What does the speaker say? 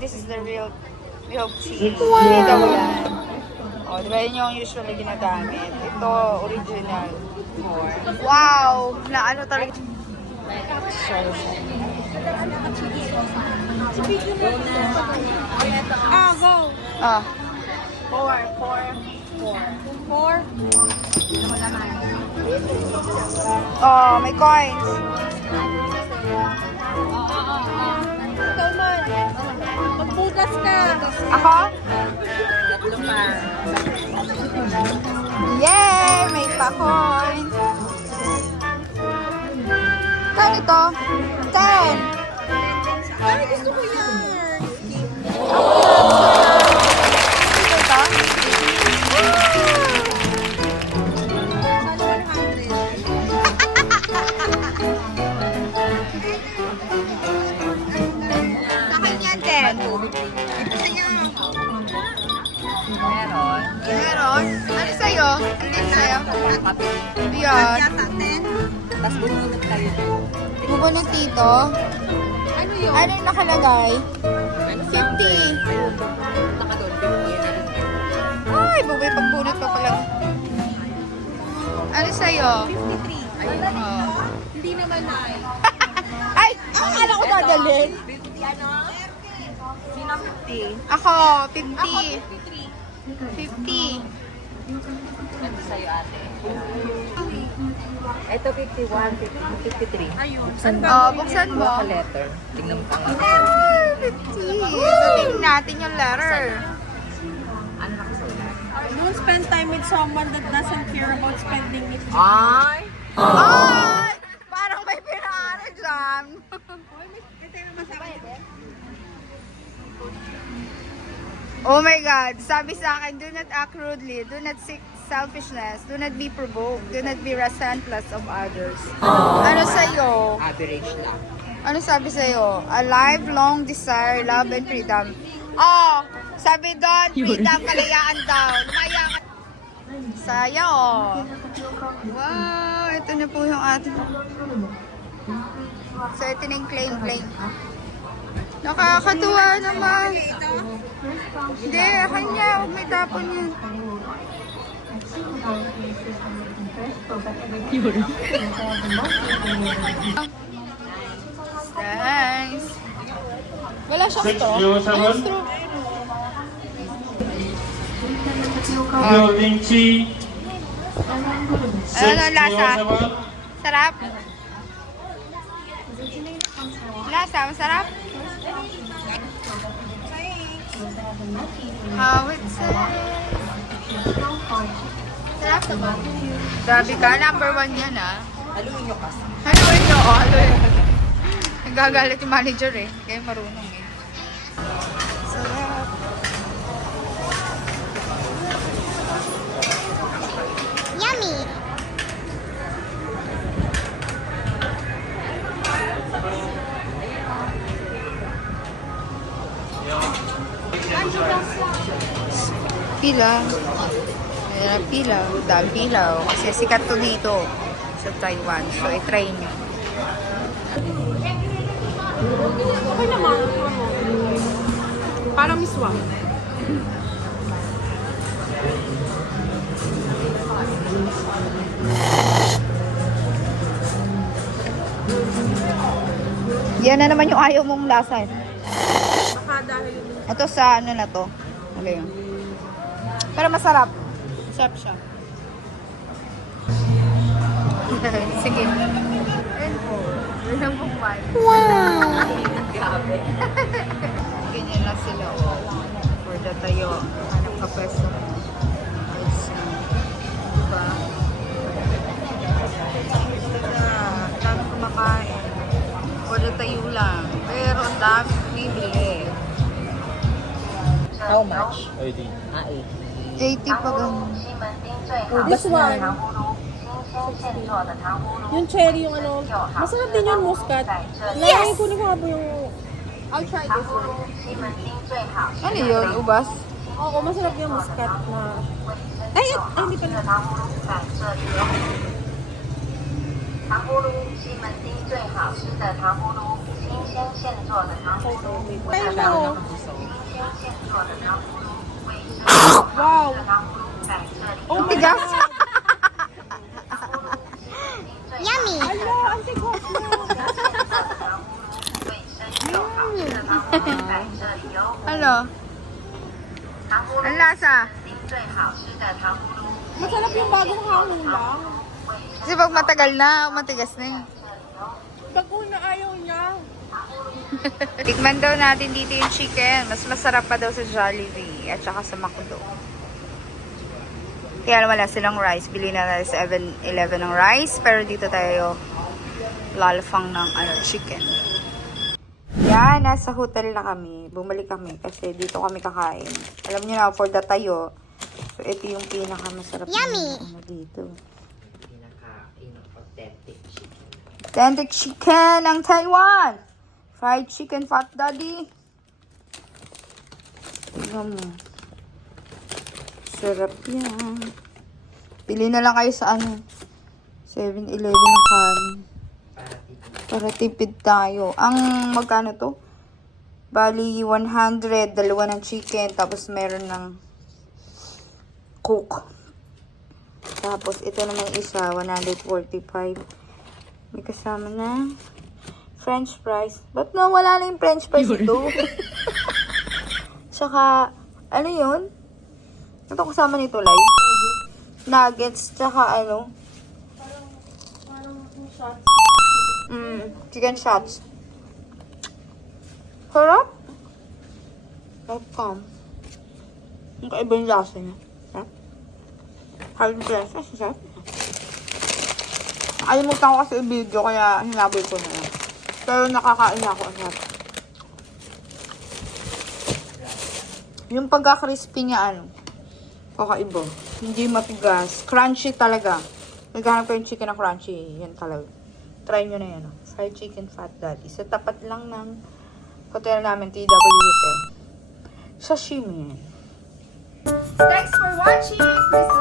this is the real milk tea. Wow! Daw yan. O, di ba yun yung usually ginagamit? Ito, original. Wow! Na ano talaga? Go! Ah. 4. Oh, may coins. Ikaw man. Magbugas ka. Ako? Tatlo pa. Yay! May pa-coins. Saan ito? 10. Ay, gusto ko yan. Ito? Sa akin yan, 10. Meron. Meron? Ano sa'yo? Hindi sa'yo? Yan. Yata 10. Tapos bununod kayo. Bubunot dito. Ano yun? Ano yung nakalagay? 50. Nakadol. Ay, bubay pagbunot pa pala. Ano sa'yo? 53. Ayun. Oh. Hindi naman ay. Ay! Akala ko dadalhin. 50 ano? Sino 50? Ako, 50. 53. 50. Ano sa'yo ate? Ito 51, 53. Ayun. Saan Buksan mo. Sa letter. Tingnan mo pang 50. Tingnan natin yung letter. ano nakasulat? Don't spend time with someone that doesn't care about spending it. Ay! Ay! Parang may pinaano dyan. Oh my God. Sabi sa akin, do not act rudely, do not seek selfishness, do not be provoked, do not be resentless of others. Ano sa'yo? Average lang. Ano sabi sa'yo? A lifelong desire, love, and freedom. Oh! Sabi doon, freedom, kalayaan daw. Lumaya ka. Saya, oh. Wow! Ito na po yung ating... So, ito na yung claim. Nakakatuwa naman. Hindi, kanya. Huwag may tapon yun. Nice. Wala siyang straw. Ano straw? Building T. Ano ang lasa? Sarap? Lasa, masarap? How it says. Sarap? Grabe ka, number 1 yan ah. Haluin nyo kasi. Haluin nyo, oh, haluin. Nagagalit yung manager eh. Kaya marunong eh. Sarap. Yummy! Pila. Ayan, pila. Dami pila. Kasi sikat to dito sa Taiwan. So, i-try nyo. Okay naman. Parang miswa. Yan na naman yung ayaw mong lasa. Baka dahil Ito sa ano na to. Ano yun? Pero masarap. Masarap siya. Sige. Ayan po. Ayan ang bukman. Wow! Grabe. Ganyan lang sila. For the tayo. Hanap ka pwesto. Ayos na. Diba? Dami kumakain. For the tayo lang. Pero ang dami bibili. How much? ID. Ah, 80 pa ganun. this one. Yung cherry, yung ano. Masarap din yung muscat. Yes! Kunin ko nga po yung... I'll try this one. Ano yun? Ubas? Oo, masarap yung muscat na... Ay, hindi pala. 糖葫芦，西门町最好吃的糖葫芦，新 Ayun mo. Wow. Oh, tigas! Yummy! Ala, ang tigas mo. Ano? Ang lasa? Masarap yung bagong hangin lang. Kasi pag matagal na, matigas na eh. Pag una ayaw niya. Tikman daw natin dito yung chicken. Mas masarap pa daw sa Jollibee at saka sa McDo. Kaya wala silang rice. Bili na tayo sa 7-Eleven ng rice. Pero dito tayo lalafang ng chicken. Yan, nasa hotel na kami. Bumalik kami kasi dito kami kakain. Alam niyo na, for the tayo. So, ito yung pinakamasarap Yummy! na dito. Authentic chicken. Authentic chicken ng Taiwan. Fried chicken, Fat Daddy. Tignan mo. Sarap yan. Pili na lang kayo sa 7-Eleven ng kanin. Para tipid tayo. Ang magkano to? Bali, 100. Dalawa ng chicken. Tapos meron ng Coke. Tapos ito naman isa, 145. May kasama na French fries. Ba't nawala na yung French fries ito? Tsaka, ano yun? Ito kasama nito, live. Nuggets, tsaka Parang shots. chicken shots. Sarap. Welcome. Ang kaiba yung lasa niya. Sarap. Halos lasa, sarap. Nakalimutan ko kasi i-video, kaya hinabol ko na lang. Pero nakakain ako. Ang sarap. Yung pagka-crispy niya, kakaiba. Hindi matigas. Crunchy talaga. Naghanap ko yung chicken na crunchy. Yan talaga. Try nyo na yan. Fried chicken Fat Daddy. Sa tapat lang ng hotel namin, TW Hotel. Sashimi yan. Thanks for watching! Please